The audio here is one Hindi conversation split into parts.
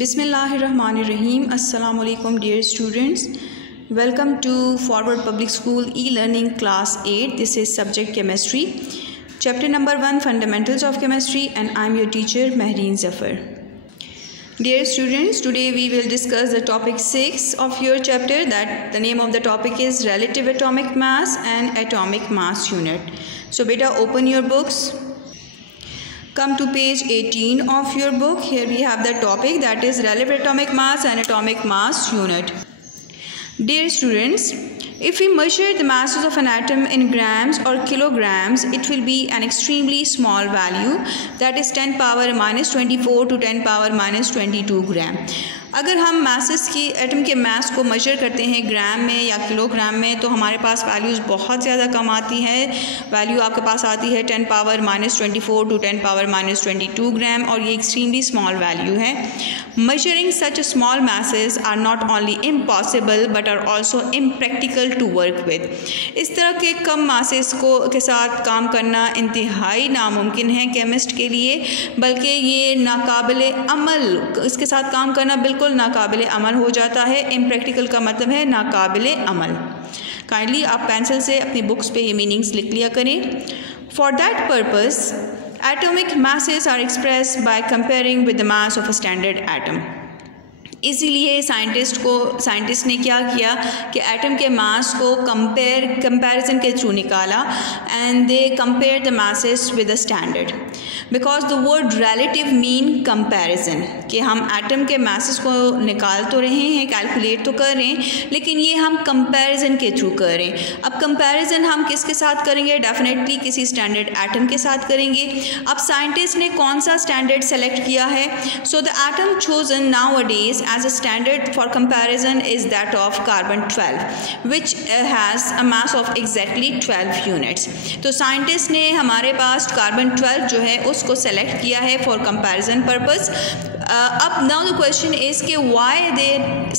Bismillahirrahmanirrahim. Assalamu alaikum dear students. Welcome to Forward Public School e-learning class 8. This is subject chemistry. Chapter number 1 fundamentals of chemistry and I am your teacher Mehreen Zafar. Dear students, today we will discuss the topic 6 of your chapter. That the name of the topic is relative atomic mass and atomic mass unit. So beta, open your books. Come to page 18 of your book. Here we have the topic, that is relative atomic mass and atomic mass unit. Dear students, if we measure the masses of an atom in grams or kilograms, it will be an extremely small value, that is 10 power minus 24 to 10 power minus 22 gram. अगर हम मासेस की एटम के मास को मेजर करते हैं ग्राम में या किलोग्राम में तो हमारे पास वैल्यूज़ बहुत ज़्यादा कम आती हैं. वैल्यू आपके पास आती है 10 power minus 24 to 10 power minus 22 gram और ये एक्सट्रीमली स्मॉल वैल्यू है. Measuring such small masses are not only impossible but are also impractical to work with. इस तरह के कम मासेस के साथ काम करना इंतहाई नामुमकिन है केमिस्ट के लिए, बल्कि ये नाकाबिले अमल, इसके साथ काम करना बिल्कुल नाकाबिले अमल हो जाता है. इम्प्रैक्टिकल का मतलब है नाकाबिले अमल. काइंडली आप पेंसिल से अपनी बुक्स पे ये मीनिंग्स लिख लिया करें. For that purpose atomic masses are express by comparing with the mass of a standard atom. इसीलिए साइंटिस्ट ने क्या किया कि एटम के मास को कंपैरिजन के थ्रू निकाला and they compare the masses with the standard. Because the word relative mean comparison, कि हम एटम के मासेस को निकाल तो रहे हैं, कैलकुलेट तो कर रहे हैं, लेकिन ये हम कंपैरिजन के थ्रू कर रहे हैं. अब कंपैरिजन हम किसके साथ करेंगे? डेफिनेटली किसी स्टैंडर्ड एटम के साथ करेंगे. अब साइंटिस्ट ने कौन सा स्टैंडर्ड सेलेक्ट किया है? So the atom chosen nowadays as a standard for comparison is that of carbon 12 which has a mass of exactly 12 units. तो साइंटिस्ट ने हमारे पास कार्बन 12 जो है उसको सेलेक्ट किया है फॉर कंपैरिजन पर्पस. अब नाउ द क्वेश्चन इज़ कि why they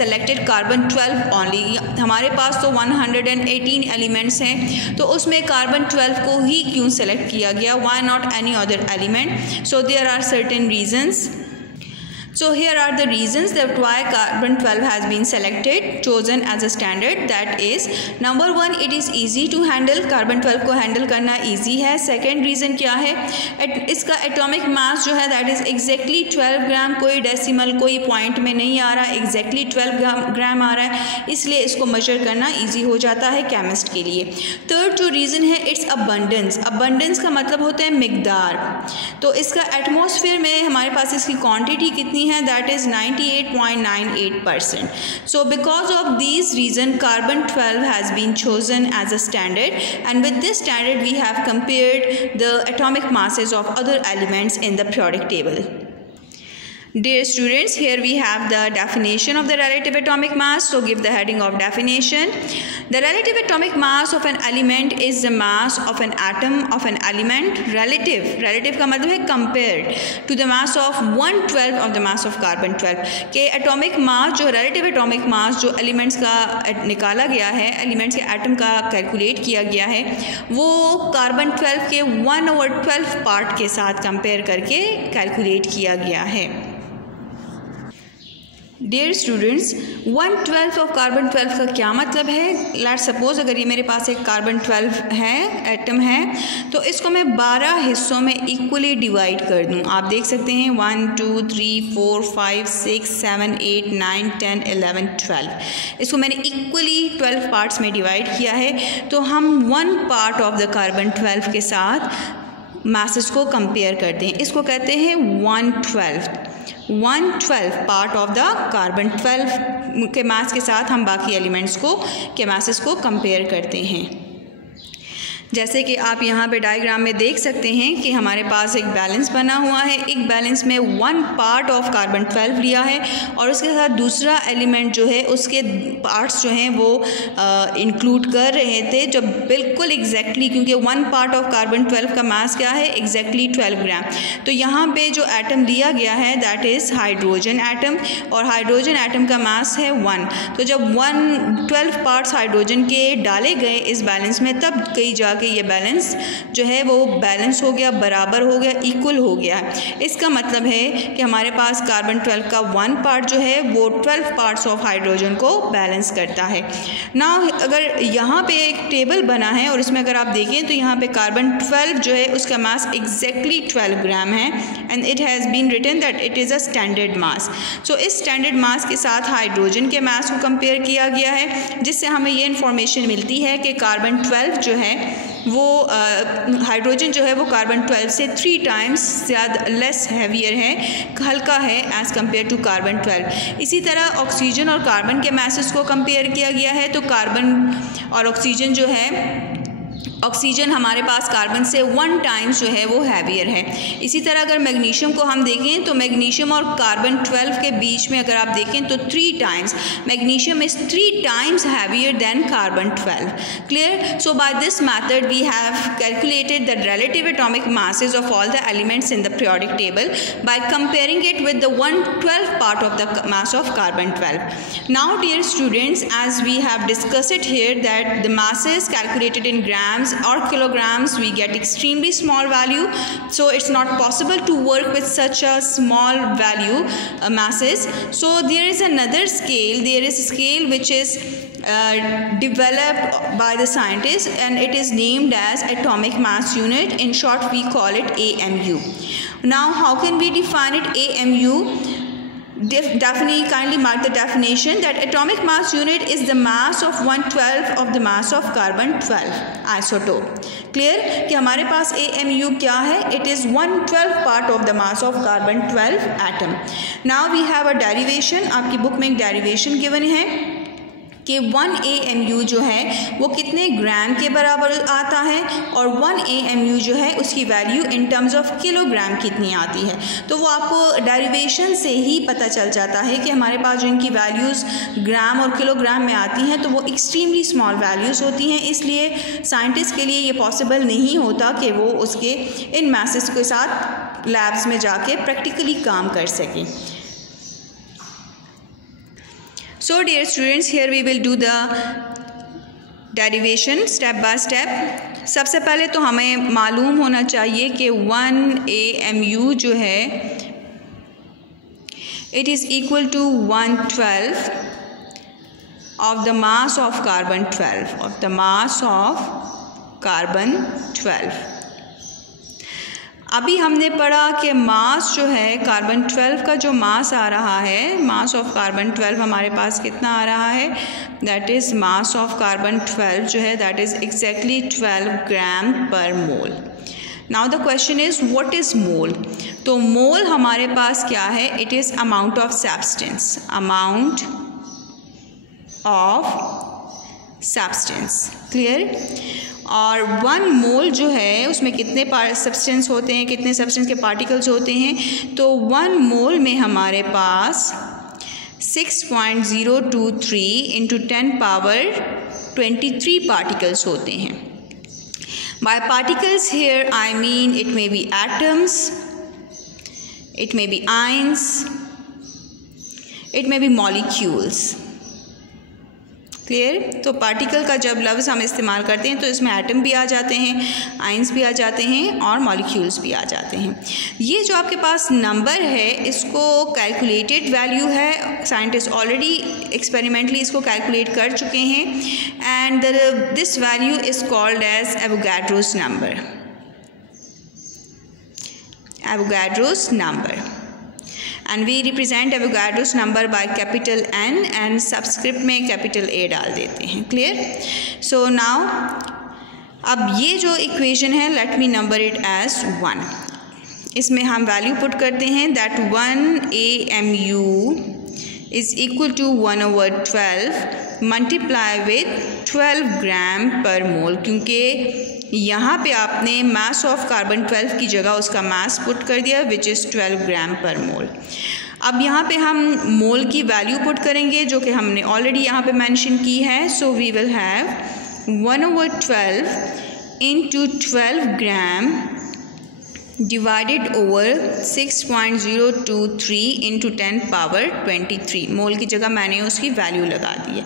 selected carbon 12 only. हमारे पास तो 118 एलिमेंट्स हैं, तो उसमें कार्बन 12 को ही क्यों सेलेक्ट किया गया? Why not any other element? So there are certain reasons. So here are the reasons that why carbon 12 has been chosen as a standard. That is, number 1, it is easy to handle. carbon 12 को handle करना easy है. second reason क्या है? इसका atomic mass जो है that is exactly 12 ग्राम. कोई डेसिमल, कोई पॉइंट में नहीं आ रहा, exactly 12 ग्राम आ रहा है, इसलिए इसको मेजर करना easy हो जाता है केमिस्ट के लिए. थर्ड जो रीज़न है, इट्स abundance. abundance का मतलब होता है मिकदार. तो इसका एटमॉस्फेयर में हमारे पास इसकी क्वांटिटी कितनी है? that is 98.98%. so because of these reason carbon 12 has been chosen as a standard, and with this standard we have compared the atomic masses of other elements in the periodic table. Dear students, here we have the definition of the relative atomic mass. So give the heading of definition. The relative atomic mass of an element is the mass of an atom of an element relative का मतलब है compared to the mass of 1/12 of the mass of carbon 12. के atomic mass जो relative atomic mass जो elements का निकाला गया है, elements के atom का calculate किया गया है, वो carbon 12 के 1/12 पार्ट के साथ compare करके calculate किया गया है. डियर स्टूडेंट्स, 1/12 ऑफ कार्बन 12 का क्या मतलब है? लेट्स सपोज अगर ये मेरे पास एक कार्बन 12 है, एटम है, तो इसको मैं 12 हिस्सों में इक्वली डिवाइड कर दूं. आप देख सकते हैं 1 2 3 4 5 6 7 8 9 10 11 12. इसको मैंने इक्वली 12 पार्ट्स में डिवाइड किया है. तो हम 1 पार्ट ऑफ द कार्बन 12 के साथ मासेस को कंपेयर करते हैं. इसको कहते हैं 1/12 पार्ट ऑफ द कार्बन 12 के मास के साथ हम बाकी एलिमेंट्स के मासेस को कंपेयर करते हैं. जैसे कि आप यहाँ पे डायग्राम में देख सकते हैं कि हमारे पास एक बैलेंस बना हुआ है. एक बैलेंस में 1 पार्ट ऑफ कार्बन 12 लिया है और उसके साथ दूसरा एलिमेंट जो है उसके पार्ट्स जो हैं वो इंक्लूड कर रहे थे, जो बिल्कुल एग्जैक्टली, क्योंकि 1 पार्ट ऑफ कार्बन 12 का मास क्या है? एग्जैक्टली 12 ग्राम. तो यहाँ पे जो एटम लिया गया है दैट इज़ हाइड्रोजन एटम, और हाइड्रोजन एटम का मास है 1. तो जब 12 पार्ट्स हाइड्रोजन के डाले गए इस बैलेंस में, तब कई जा कि ये बैलेंस जो है वो बैलेंस हो गया, बराबर हो गया, इक्वल हो गया। इसका मतलब है कि हमारे पास कार्बन 12 का 1 पार्ट जो है वो 12 पार्ट्स ऑफ हाइड्रोजन को बैलेंस करता है। नाउ अगर यहाँ पे एक टेबल बना है और इसमें अगर आप देखें तो यहाँ पे कार्बन 12 जो है उसका मास एग्जैक्टली 12 ग्राम है and it has been written that it is a standard mass. So इस स्टैंडर्ड मास के साथ हाइड्रोजन के मास को कंपेयर किया गया है, जिससे हमें ये इन्फॉर्मेशन मिलती है कि कार्बन 12 जो है वो हाइड्रोजन जो है वो कार्बन 12 से 3 टाइम्स ज़्यादा लेस हैवियर है, हल्का है एज़ कम्पेयर टू कार्बन 12। इसी तरह ऑक्सीजन और कार्बन के मासेस को कंपेयर किया गया है, तो कार्बन और ऑक्सीजन जो है, ऑक्सीजन हमारे पास कार्बन से 1 टाइम्स जो है वो हैवियर है। इसी तरह अगर मैग्नीशियम को हम देखें तो मैग्नीशियम और कार्बन 12 के बीच में अगर आप देखें तो 3 times, magnesium is 3 times heavier than carbon 12। Clear? So by this method we have calculated the relative atomic masses of all the elements in the periodic table by comparing it with the 1/12 part of the mass of carbon 12. Now dear students, as we have discussed it here that the masses calculated in grams or kilograms we get extremely small value, so it's not possible to work with such a small value masses. So there is another scale, there is a scale which is developed by the scientists and it is named as atomic mass unit. In short we call it AMU. Now how can we define it? AMU, definitely kindly mark the definition that atomic mass unit is the mass of 1/12 of the mass of carbon 12 isotope. Clear कि हमारे पास AMU क्या है? It is 1/12 part of the mass of carbon 12 atom. Now we have a derivation, आपकी बुक में एक डेरिवेशन गिवन है कि 1 AMU जो है वो कितने ग्राम के बराबर आता है और 1 AMU जो है उसकी value in terms of kilogram कितनी आती है। तो वो आपको डेरिवेशन से ही पता चल जाता है कि हमारे पास जो इनकी वैल्यूज़ ग्राम और किलोग्राम में आती हैं तो वो एक्सट्रीमली स्मॉल वैल्यूज़ होती हैं, इसलिए साइंटिस्ट के लिए ये पॉसिबल नहीं होता कि वो उसके इन मैसेज के साथ लैब्स में जाके प्रैक्टिकली काम कर सकें। So dear students, here we will do the derivation step by step. सबसे पहले तो हमें मालूम होना चाहिए कि 1 AMU जो है it is equal to 1/12 of the mass of carbon 12, of the mass of carbon 12। अभी हमने पढ़ा कि मास जो है कार्बन 12 का जो मास आ रहा है, मास ऑफ कार्बन 12 हमारे पास कितना आ रहा है? That is mass of carbon 12 जो है that is exactly 12 gram per mole. Now the question is what is mole? तो मोल हमारे पास क्या है? It is amount of substance, amount of substance. Clear? और 1 मोल जो है उसमें कितने सब्सटेंस होते हैं, कितने सब्सटेंस के पार्टिकल्स होते हैं? तो 1 मोल में हमारे पास 6.023 इंटू 10 पावर 23 पार्टिकल्स होते हैं। Bye particles here I mean it may be atoms, it may be ions, it may be molecules. Clear? तो पार्टिकल का जब लफ्ज़ हम इस्तेमाल करते हैं तो इसमें एटम भी आ जाते हैं, आयंस भी आ जाते हैं और मॉलिक्यूल्स भी आ जाते हैं। ये जो आपके पास नंबर है इसको कैलकुलेटेड वैल्यू है, साइंटिस्ट ऑलरेडी एक्सपेरिमेंटली इसको कैलकुलेट कर चुके हैं and this value is called as Avogadro's number, Avogadro's number. And we represent Avogadro's number by capital N and subscript में कैपिटल A डाल देते हैं। क्लियर? सो नाउ अब ये जो इक्वेशन है let me number it as 1। इसमें हम वैल्यू पुट करते हैं that 1 AMU is equal to 1/12 multiply with 12 gram per mole, क्योंकि यहाँ पे आपने मास ऑफ कार्बन 12 की जगह उसका मास पुट कर दिया विच इज़ 12 ग्राम पर मोल। अब यहाँ पे हम मोल की वैल्यू पुट करेंगे जो कि हमने ऑलरेडी यहाँ पे मेंशन की है। So we will have 1/12 into 12 gram divided over 6.023 into 10 power 23। Mole की जगह मैंने उसकी वैल्यू लगा दी है।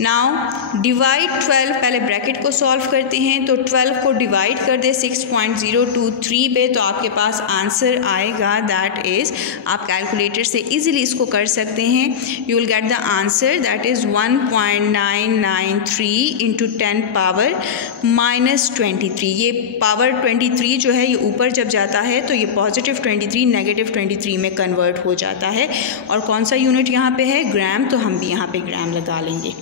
नाउ डिवाइड 12, पहले ब्रैकेट को सॉल्व करते हैं। तो 12 को डिवाइड कर दे 6.023 पे, तो आपके पास आंसर आएगा दैट इज़, आप कैलकुलेटर से इजीली इसको कर सकते हैं। You will get the answer that is 1.993 into 10 power -23। ये पावर 23 जो है ये ऊपर जब जाता है तो ये पॉजिटिव 23 नेगेटिव 23 में कन्वर्ट हो जाता है। और कौन सा यूनिट यहाँ पे है? ग्राम, तो हम भी यहाँ पे ग्राम लगा लेंगे।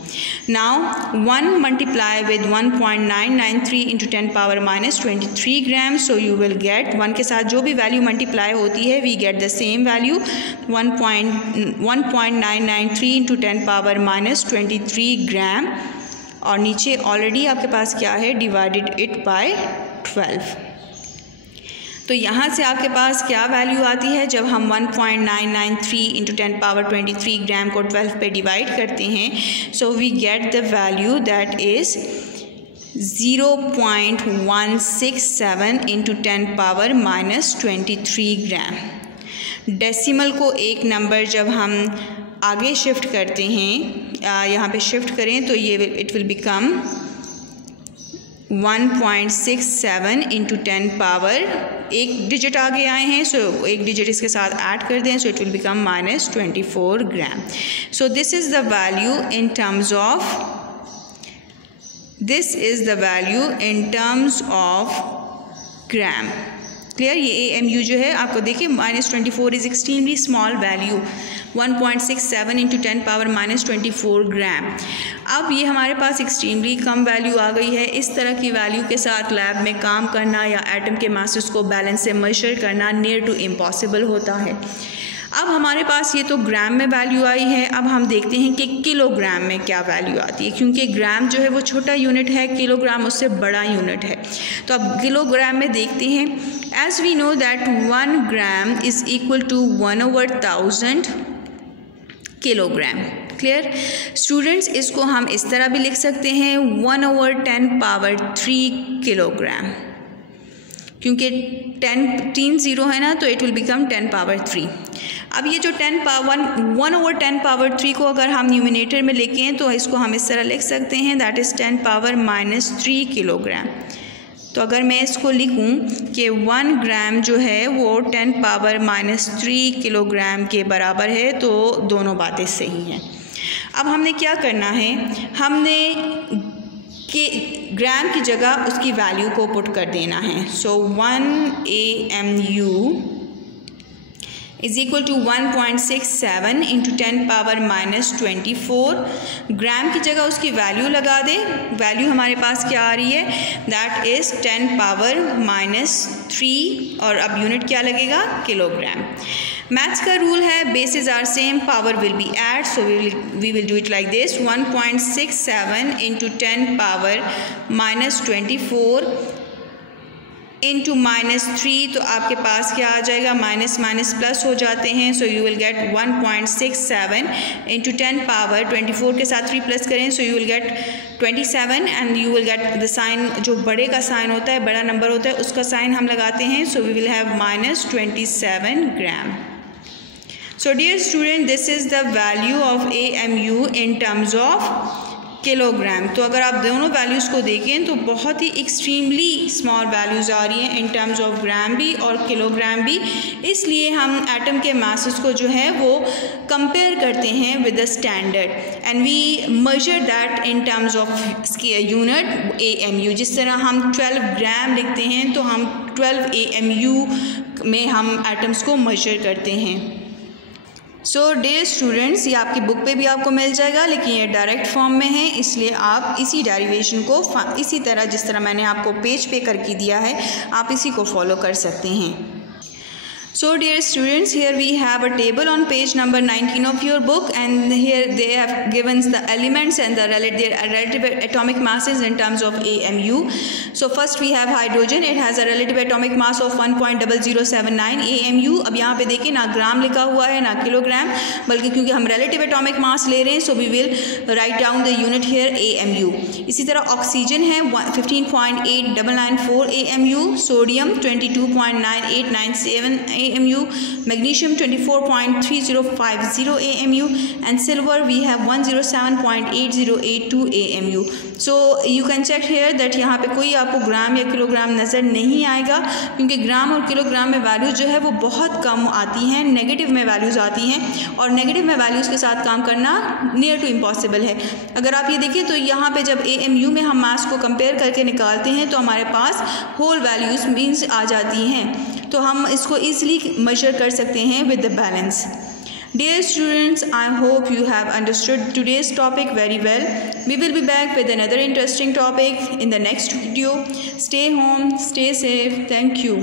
Now 1 multiply with 1.993 into 10 power -23 grams, so you will get 1 के साथ जो भी वैल्यू मल्टीप्लाई होती है we get the same value 1.993 into 10 power -23 ग्राम। और नीचे ऑलरेडी आपके पास क्या है? Divided it by 12। तो यहाँ से आपके पास क्या वैल्यू आती है जब हम 1.993 इंटू 10 पावर 23 ग्राम को 12 पे डिवाइड करते हैं? So we get the value that is 0.167 into 10 power -23 gram. Decimal को एक नंबर जब हम आगे शिफ्ट करते हैं, यहाँ पे शिफ्ट करें तो ये it will become 1.67 into 10 power, एक डिजिट आगे आए हैं सो एक डिजिट इसके साथ ऐड कर दें, so it will become -24 gram. So this is the value in terms of gram. Clear? ये AMU जो है आपको देखिए -24 is extremely small value, 1.67 into 10 power -24 ग्राम। अब ये हमारे पास एक्सट्रीमली कम वैल्यू आ गई है। इस तरह की वैल्यू के साथ लैब में काम करना या एटम के मासेस को बैलेंस से मेजर करना नियर टू इम्पॉसिबल होता है। अब हमारे पास ये तो ग्राम में वैल्यू आई है, अब हम देखते हैं कि किलोग्राम में क्या वैल्यू आती है, क्योंकि ग्राम जो है वो छोटा यूनिट है, किलोग्राम उससे बड़ा यूनिट है। तो अब किलोग्राम में देखते हैं। As we know that 1 gram is equal to 1/1000 kilogram. Clear students? इसको हम इस तरह भी लिख सकते हैं 1/10 पावर 3 किलोग्राम, क्योंकि 3 0 है ना, तो इट विल बिकम 10 पावर 3। अब ये जो 1/10 पावर 3 को अगर हम न्यूमिनेटर में लेके तो इसको हम इस तरह लिख सकते हैं दैट इज़ 10 पावर -3 किलोग्राम। तो अगर मैं इसको लिखूं कि 1 ग्राम जो है वो 10 पावर -3 किलोग्राम के बराबर है, तो दोनों बातें सही हैं। अब हमने क्या करना है? हमने कि ग्राम की जगह उसकी वैल्यू को पुट कर देना है। So 1 AMU is equal to 1.67 into 10 power -24 gram की जगह उसकी वैल्यू लगा दें। वैल्यू हमारे पास क्या आ रही है? दैट इज़ 10 पावर -3 और अब यूनिट क्या लगेगा? किलोग्राम। मैथ्स का रूल है basis are same, power will be add, so we will do it like this 1.67 into 10 power -24 into -3, तो आपके पास क्या आ जाएगा? माइनस माइनस प्लस हो जाते हैं, so you will get 1.67 into 10 power 24 के साथ 3 प्लस करें, so you will get 27 and you will get the sign, जो बड़े का साइन होता है, बड़ा नंबर होता है, उसका साइन हम लगाते हैं, so we will have -27 gram. So dear student, this is the value of AMU in terms of kilogram. तो अगर आप दोनों वैल्यूज़ को देखें तो बहुत ही एक्सट्रीमली स्मॉल वैल्यूज़ आ रही हैं इन टर्म्स ऑफ ग्राम भी और किलोग्राम भी, इसलिए हम एटम के मासेस को जो है वो कंपेयर करते हैं with the standard and we measure that in terms of unit AMU। जिस तरह हम 12 ग्राम लिखते हैं तो हम 12 AMU में हम एटम्स को मेजर करते हैं। सो डियर स्टूडेंट्स, ये आपकी बुक पे भी आपको मिल जाएगा, लेकिन ये डायरेक्ट फॉर्म में है, इसलिए आप इसी डेरिवेशन को इसी तरह जिस तरह मैंने आपको पेज पे करके दिया है आप इसी को फॉलो कर सकते हैं। So dear students, here we have a table on page number 19 of your book, and here they have given the elements and their relative atomic masses in terms of AMU. So first we have hydrogen, it has a relative atomic mass of 1.0079 AMU। अब यहाँ पे देखिए ना ग्राम लिखा हुआ है ना किलोग्राम, बल्कि क्योंकि हम relative atomic mass ले रहे हैं so we will write down the unit here AMU। इसी तरह ऑक्सीजन है 15.8994 AMU, sodium 22.9897 AMU, magnesium 24.3050 AMU, and silver we have 107.8082 AMU. So you can check here that यहाँ पे कोई आपको ग्राम या किलोग्राम नज़र नहीं आएगा, क्योंकि ग्राम और किलोग्राम में वैल्यूज़ जो है वो बहुत कम आती हैं, नेगेटिव में वैल्यूज़ आती हैं, और नेगेटिव में वैल्यूज़ के साथ काम करना नियर टू इम्पॉसिबल है। अगर आप ये देखिए तो यहाँ पे जब AMU में हम मास को कंपेयर करके निकालते हैं तो हमारे पास होल वैल्यूज़ मीन्स आ जाती हैं, तो हम इसको ईजिली मेजर कर सकते हैं with the balance. Dear students, I hope you have understood today's topic very well. We will be back with another interesting topic in the next video. Stay home, stay safe. Thank you.